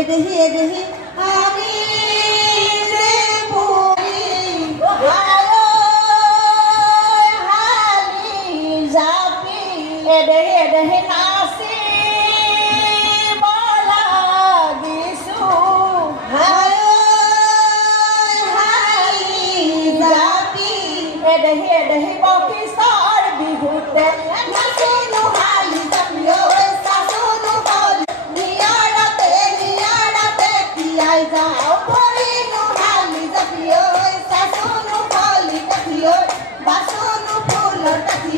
এদেহি আমি যে বুঢ়ী হালি জাপি এদেহি নাচি লাগিছো হালি জাপি এদেহি বকিছৰ বিহুতে নাচিনো হালি জাপি চাচোনো বল নিয়াৰতে তিয়াই যাওঁ ভৰিনো হালি জাপি চাচোনো বলি কাঠি বাচনো ফুলৰ কাঠি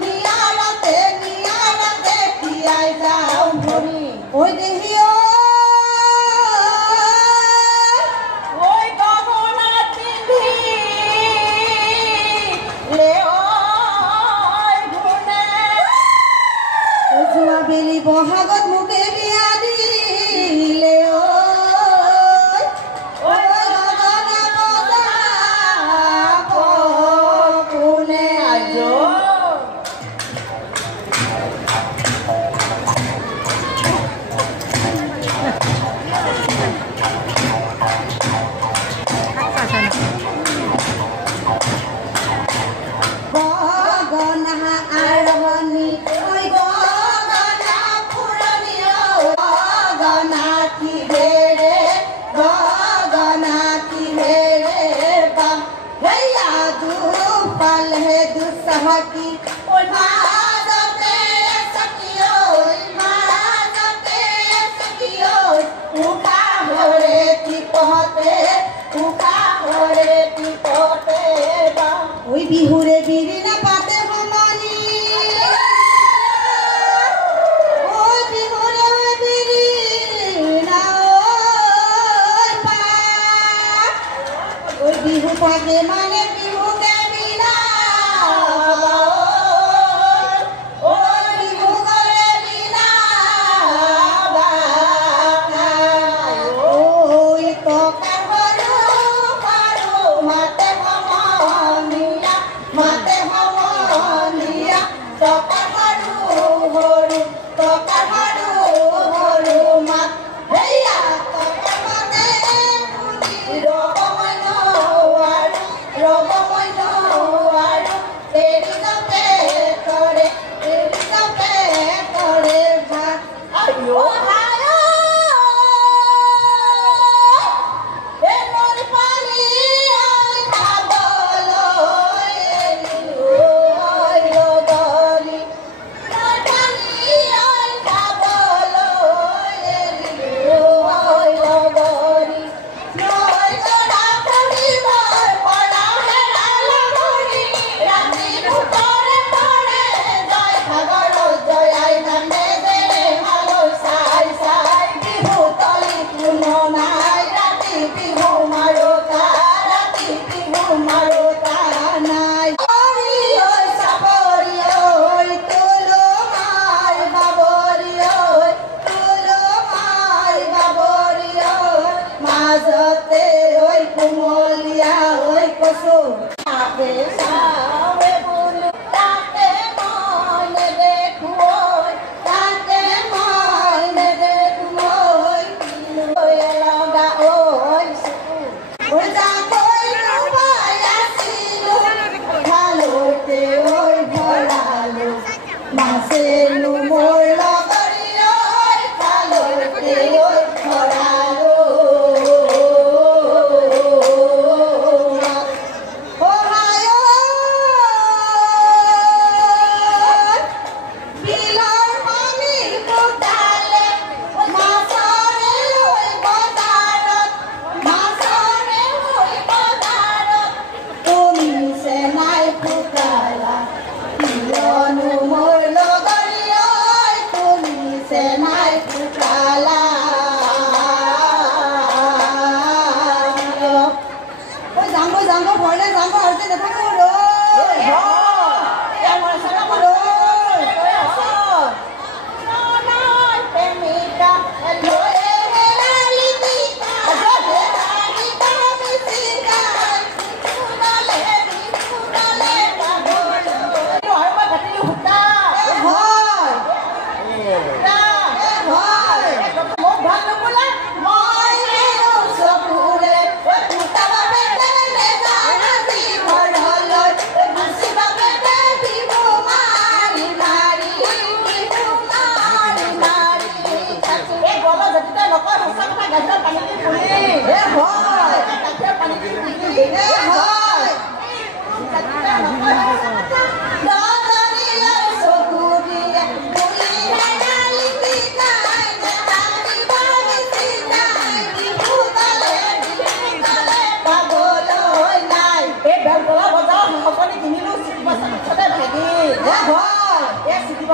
নিয়াৰতে তিয়াই যাওঁ ভৰি ঐ দেহি বেলি বহাগত মুখে বিয়া দিলে কোনে আজ গগনা আৰমণি दुसहकी माजते सकियो उखा होरे की पहते बा ओई बिहुरे बिरी ना पाते हमनी ओई बिहुरे बिरी ना पा ओई बिहु पाके माने बिहु के बिना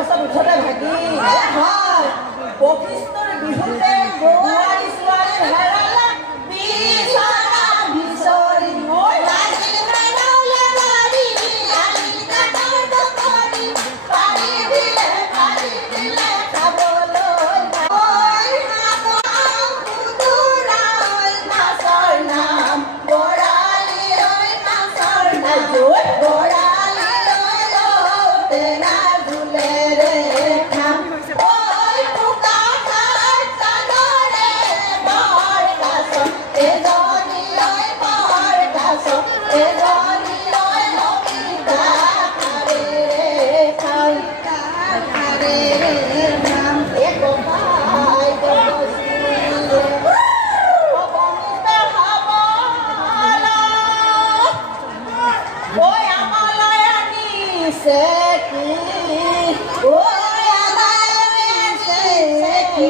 পাছত উঠতে ভাগি হয় বশিষ্ঠৰ বিহুতে বোৱাৰী ছোৱালী হেৰালে বিচৰা বিচৰি লাগিল মাইনালে মাৰি লাগিল কাটাৰ দকৰি পাৰি দিলে খাবলৈ ঐ নাম সুদুৰাই মাছৰ নাম বৰালি ঐ মাছৰ নাম বৰালি টেঙা জোলেৰে খাম ঐ বোকা খাই চানৰে বৰ কাছ এজনী ঐ বৰ কাছ এজনী ঐ নমিতা খাৰেৰে খাম খাৰেৰে খাম এক পাই গছিৰে অবমিতা হাবলা ঐ আমালৈ আনিছে কি ঐ আমালৈ আনিছে কি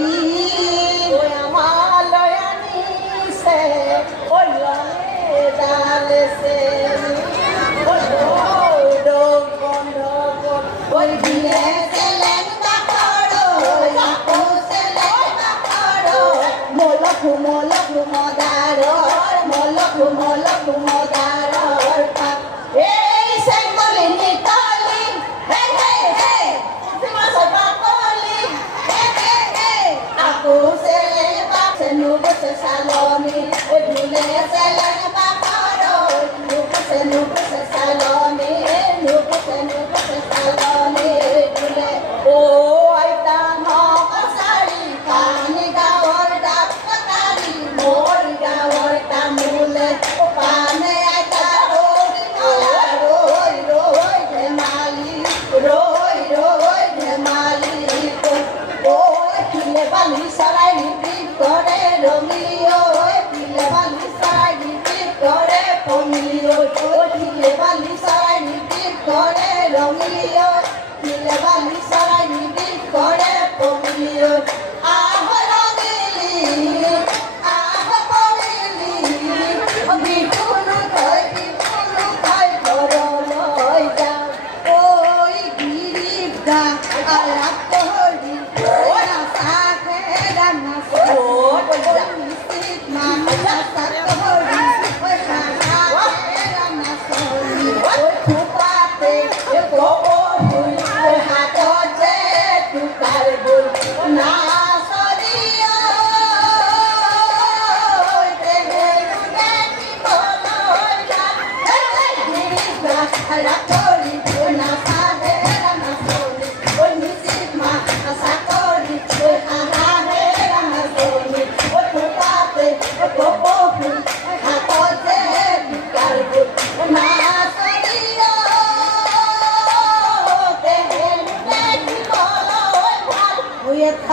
ঐ আমালৈ আনিছে ঐ ডালেছে ঐ দৌৰ বন্ধ ঐ দিয়ে চেলেং বাখৰো আকৌ চেলেং বাখৰো মলকু মদাৰৰ মলকু মদাৰৰ পাপ এই চেংকলি নিকলি হে হে হে মাছৰ বাকলি হে হে হে আকৌ চেলেং বাক নুবুছে চালনি ঐ ধুলে চেলেং বাখৰো নুবুছে চালনি নুবুছে চালনি ধুলে ও আইতা নকছাৰী পানী গাঁৱৰ ডাক কটাৰী মোৰ গাঁৱৰ তামোলে পানে আইতা ৰৈ ধেমালি ঐ পিলে বালি চৰাই ৰিপিট কৰে ৰঙি ঐ পিলে বালি চৰাই ৰিপিট কৰে পঙি ঐ পিলে বালি চৰাই ৰিপিট কৰে ৰঙি ঐ পিলে বালি চৰাই ৰিপিট কৰে পঙি ঐ আহ ৰঙিলি আহ পঙিলি বিহুনো থৈ ঘৰলৈ যাওঁ ঐ গিৰিপ গা আলাপ কৰি নাচাকে নাচো মিচিত মাছা কৰি থোপাতে ফুল হাততে টুকাৰ গ'ল নাচৰি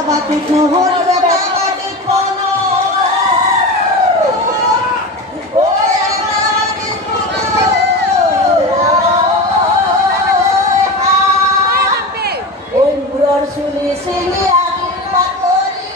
Batik nuhun beta batik pono oi batik pono oi muror suli sili akhir pakori